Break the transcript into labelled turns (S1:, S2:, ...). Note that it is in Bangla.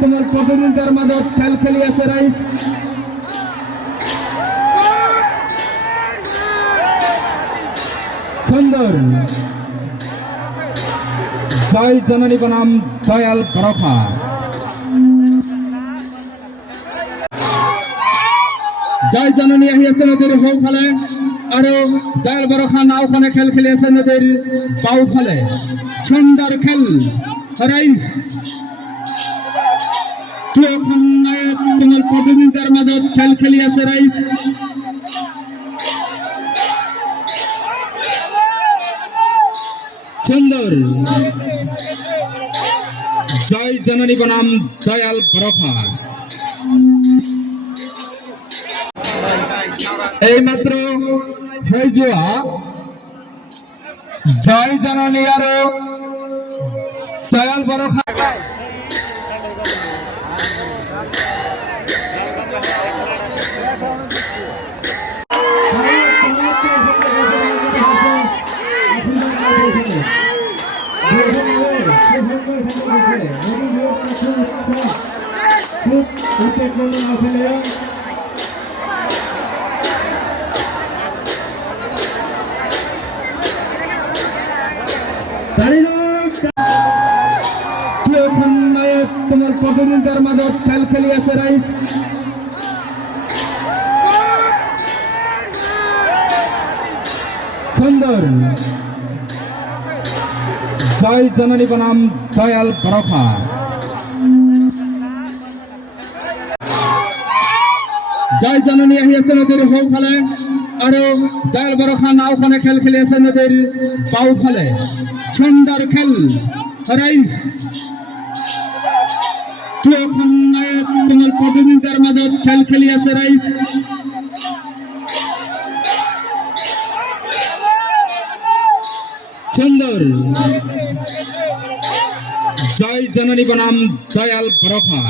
S1: তোমার প্রতিনিধির মাজত খেল খেলি আছে রাইস সুন্দর। জয় জননী বনাম দয়াল বরফা জয় জননী আছে নদীর সৌফালে আৰু দয়াল বৰষা নাওখনে খেল খেলি আছে নদীৰ বাওঁফালে সুন্দৰ খেল ৰাইজ দুয়োখন নায়ক তোমাৰ প্ৰতিনিধিৰ মাজত খেল খেলি আছে ৰাইজ সুন্দর। জয় জননী বনাম দয়াল বরফা। এইমাত্ৰ হৈ যোৱা জয় জননী আৰু দয়াল বৰষা আসলে তোমার প্রতিনিধির মাজত খেল খেলি আছে রাইস সুন্দর জয় জননী বনাম দয়াল বরফা জয় জননী আছে নদীৰ সৌফালে আৰু দয়াল বৰষা নাওখনে খেল খেলি আছে নদীৰ বাওঁফালে। সুন্দৰ খেল নায়ক তোমাৰ প্ৰতিনিধিৰ মাজত খেল খেলি আছে, ৰাইজ। সুন্দর। জয় জননী বনাম দয়াল বরফা।